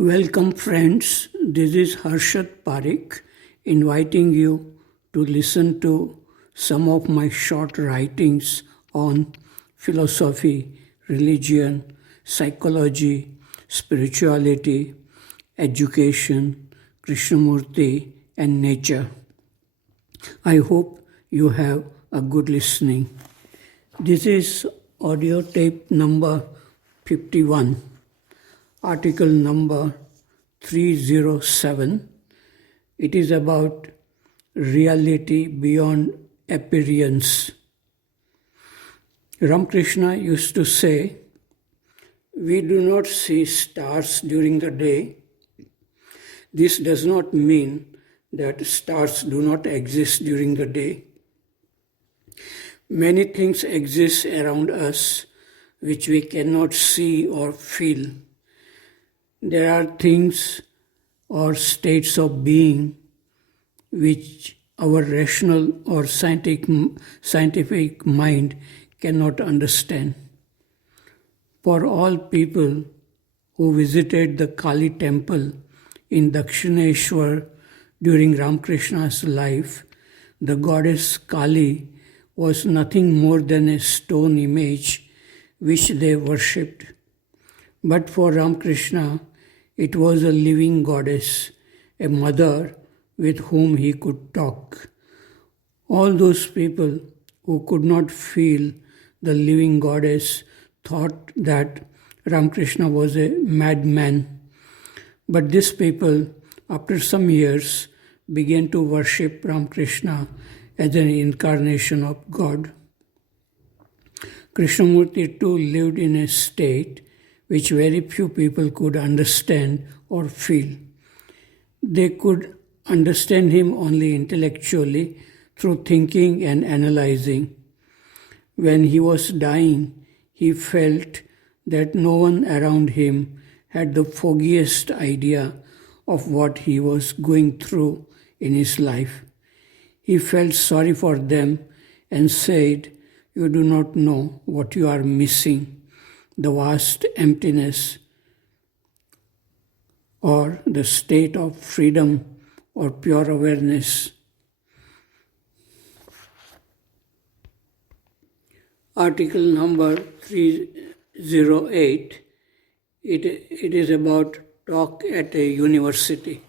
Welcome, friends. This is Harshad Parekh inviting you to listen to some of my short writings on philosophy, religion, psychology, spirituality, education, Krishnamurti, and nature. I hope you have a good listening. This is audio tape number 51. Article number 307. It is about reality beyond appearance. Ramakrishna used to say, "We do not see stars during the day. This does not mean that stars do not exist during the day. Many things exist around us which we cannot see or feel. There are things or states of being which our rational or scientific mind cannot understand. For all people who visited the Kali temple in Dakshineshwar during Ramakrishna's life, the goddess Kali was nothing more than a stone image which they worshipped. But for Ramakrishna, it was a living goddess, a mother with whom he could talk. All those people who could not feel the living goddess thought that Ramakrishna was a madman. But these people, after some years, began to worship Ramakrishna as an incarnation of God. Krishnamurti too lived in a state which very few people could understand or feel. They could understand him only intellectually through thinking and analyzing. When he was dying, he felt that no one around him had the foggiest idea of what he was going through in his life. He felt sorry for them and said, "You do not know what you are missing. The vast emptiness or the state of freedom or pure awareness." Article number 308. It is about talk at a university.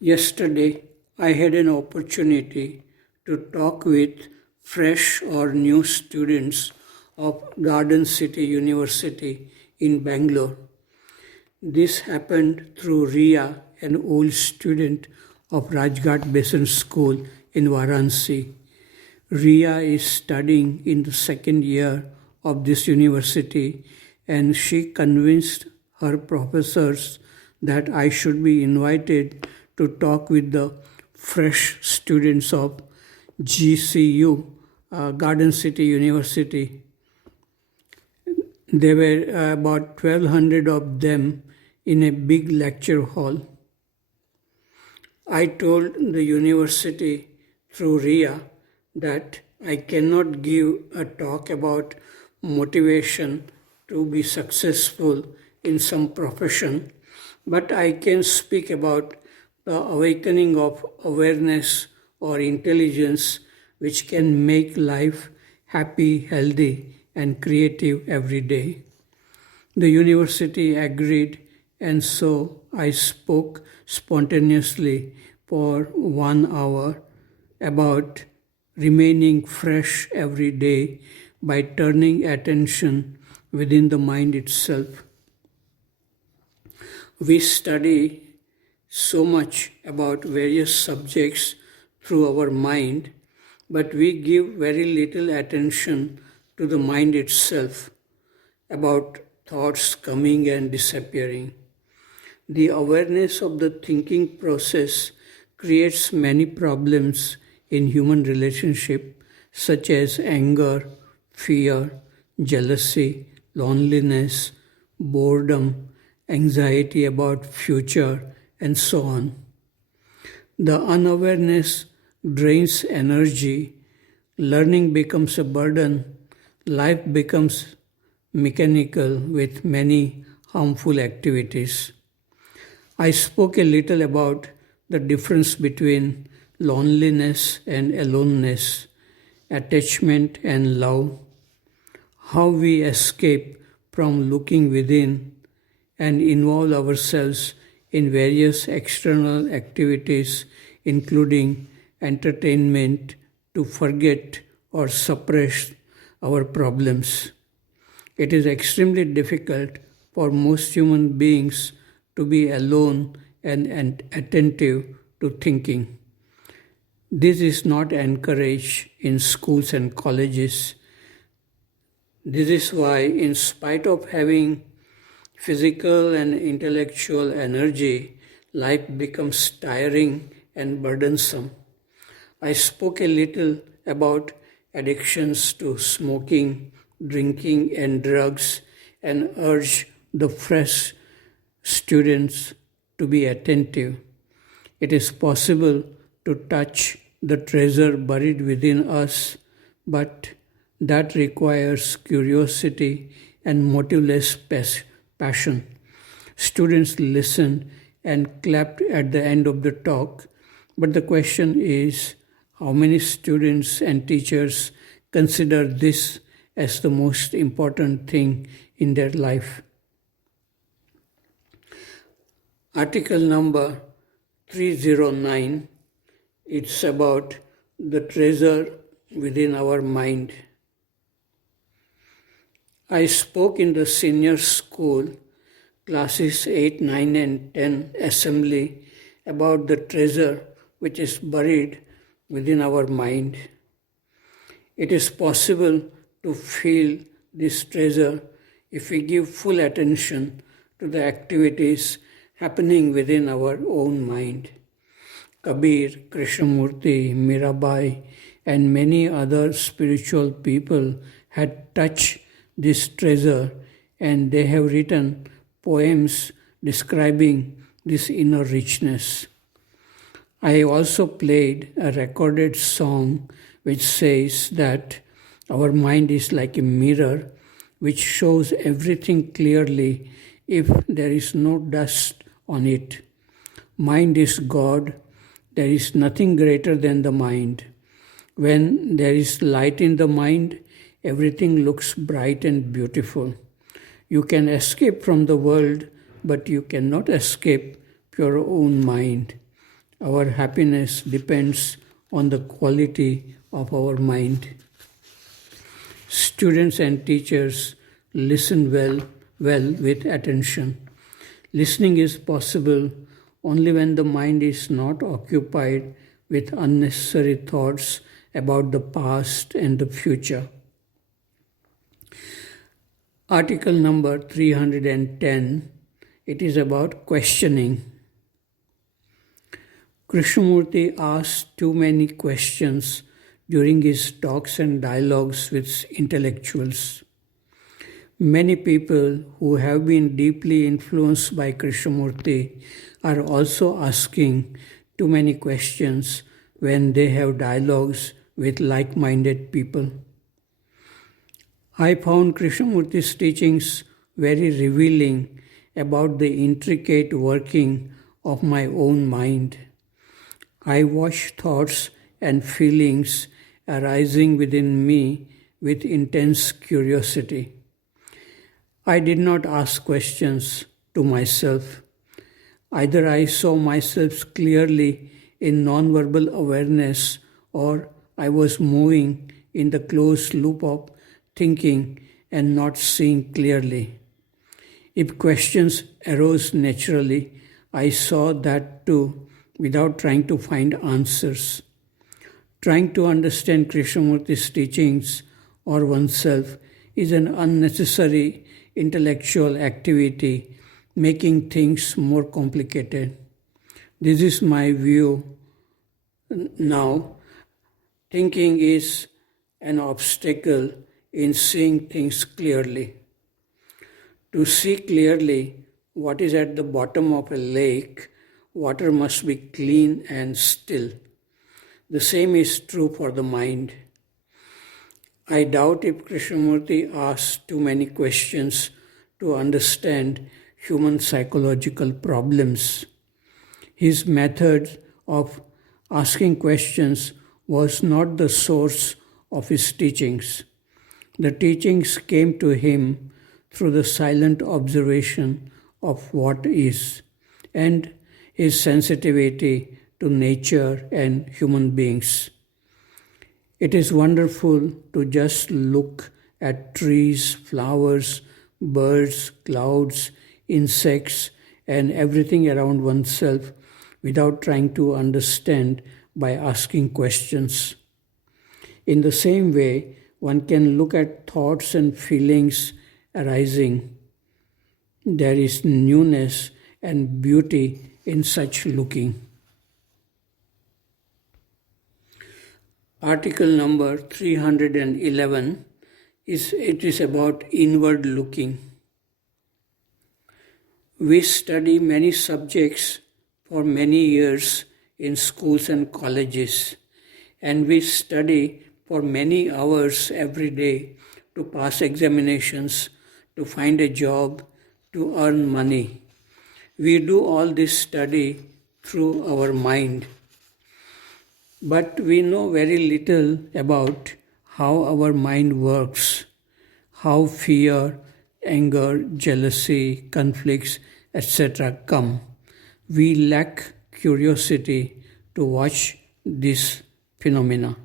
Yesterday, I had an opportunity to talk with fresh or new students of Garden City University in Bangalore. This happened through Ria, an old student of Rajghat Basin School in Varanasi. Ria is studying in the second year of this university, and she convinced her professors that I should be invited to talk with the fresh students of GCU, Garden City University. There were about 1,200 of them in a big lecture hall. I told the university through RIA that I cannot give a talk about motivation to be successful in some profession, but I can speak about the awakening of awareness or intelligence which can make life happy, healthy, and creative every day. The university agreed, and so I spoke spontaneously for 1 hour about remaining fresh every day by turning attention within the mind itself. We study so much about various subjects through our mind, but we give very little attention to the mind itself, about thoughts coming and disappearing. The awareness of the thinking process creates many problems in human relationship, such as anger, fear, jealousy, loneliness, boredom, anxiety about future, and so on. The unawareness drains energy, learning becomes a burden, life becomes mechanical with many harmful activities. I spoke a little about the difference between loneliness and aloneness, attachment and love, how we escape from looking within and involve ourselves in various external activities, including entertainment, to forget or suppress our problems. It is extremely difficult for most human beings to be alone and attentive to thinking. This is not encouraged in schools and colleges. This is why, in spite of having physical and intellectual energy, life becomes tiring and burdensome. I spoke a little about addictions to smoking, drinking, and drugs, and urged the fresh students to be attentive. It is possible to touch the treasure buried within us, but that requires curiosity and motiveless passion. Students listened and clapped at the end of the talk, but the question is, how many students and teachers consider this as the most important thing in their life? Article number 309, it's about the treasure within our mind. I spoke in the senior school, classes 8, 9 and 10 assembly about the treasure which is buried within our mind. It is possible to feel this treasure if we give full attention to the activities happening within our own mind. Kabir, Krishnamurti, Mirabai, and many other spiritual people had touched this treasure, and they have written poems describing this inner richness. I also played a recorded song which says that our mind is like a mirror which shows everything clearly if there is no dust on it. Mind is God. There is nothing greater than the mind. When there is light in the mind, everything looks bright and beautiful. You can escape from the world, but you cannot escape your own mind. Our happiness depends on the quality of our mind. Students and teachers listen well with attention. Listening is possible only when the mind is not occupied with unnecessary thoughts about the past and the future. Article number 310, it is about questioning. Krishnamurti asked too many questions during his talks and dialogues with intellectuals. Many people who have been deeply influenced by Krishnamurti are also asking too many questions when they have dialogues with like-minded people. I found Krishnamurti's teachings very revealing about the intricate working of my own mind. I watched thoughts and feelings arising within me with intense curiosity. I did not ask questions to myself. Either I saw myself clearly in non-verbal awareness, or I was moving in the closed loop of thinking and not seeing clearly. If questions arose naturally, I saw that too without trying to find answers. Trying to understand Krishnamurti's teachings or oneself is an unnecessary intellectual activity, making things more complicated. This is my view now. Thinking is an obstacle in seeing things clearly. To see clearly what is at the bottom of a lake, water must be clean and still. The same is true for the mind. I doubt if Krishnamurti asked too many questions to understand human psychological problems. His method of asking questions was not the source of his teachings. The teachings came to him through the silent observation of what is and his sensitivity to nature and human beings. It is wonderful to just look at trees, flowers, birds, clouds, insects, and everything around oneself without trying to understand by asking questions. In the same way, one can look at thoughts and feelings arising. There is newness and beauty in such looking. Article number 311 is about inward looking. We study many subjects for many years in schools and colleges, and we study for many hours every day to pass examinations, to find a job, to earn money. We do all this study through our mind. But we know very little about how our mind works, how fear, anger, jealousy, conflicts, etc. come. We lack curiosity to watch this phenomena.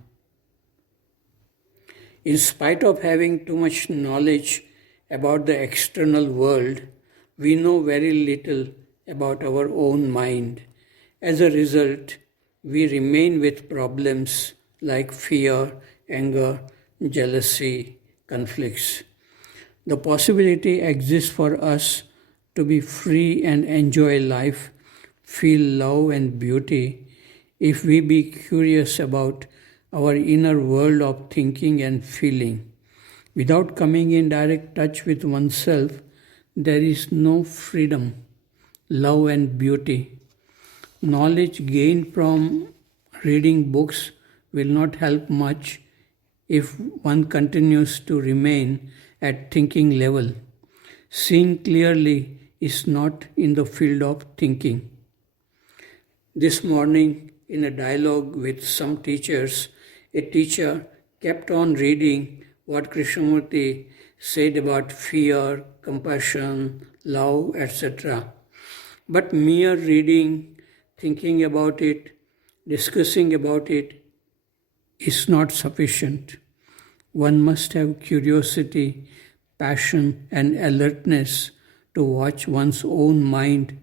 In spite of having too much knowledge about the external world, we know very little about our own mind. As a result, we remain with problems like fear, anger, jealousy, conflicts. The possibility exists for us to be free and enjoy life, feel love and beauty, if we be curious about our inner world of thinking and feeling. Without coming in direct touch with oneself, there is no freedom, love and beauty. Knowledge gained from reading books will not help much if one continues to remain at thinking level. Seeing clearly is not in the field of thinking. This morning, in a dialogue with some teachers, a teacher kept on reading what Krishnamurti said about fear, compassion, love, etc. But mere reading, thinking about it, discussing about it is not sufficient. One must have curiosity, passion, and alertness to watch one's own mind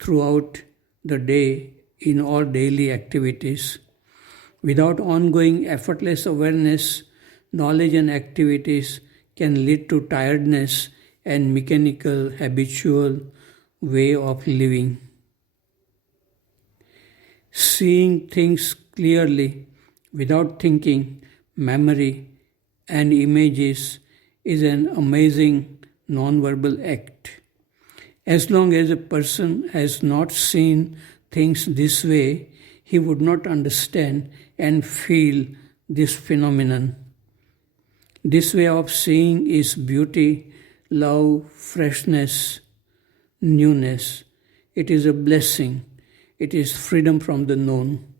throughout the day in all daily activities. Without ongoing effortless awareness, knowledge and activities can lead to tiredness and mechanical, habitual way of living. Seeing things clearly without thinking, memory, and images is an amazing non-verbal act. As long as a person has not seen things this way, he would not understand and feel this phenomenon. This way of seeing is beauty, love, freshness, newness. It is a blessing. It is freedom from the known.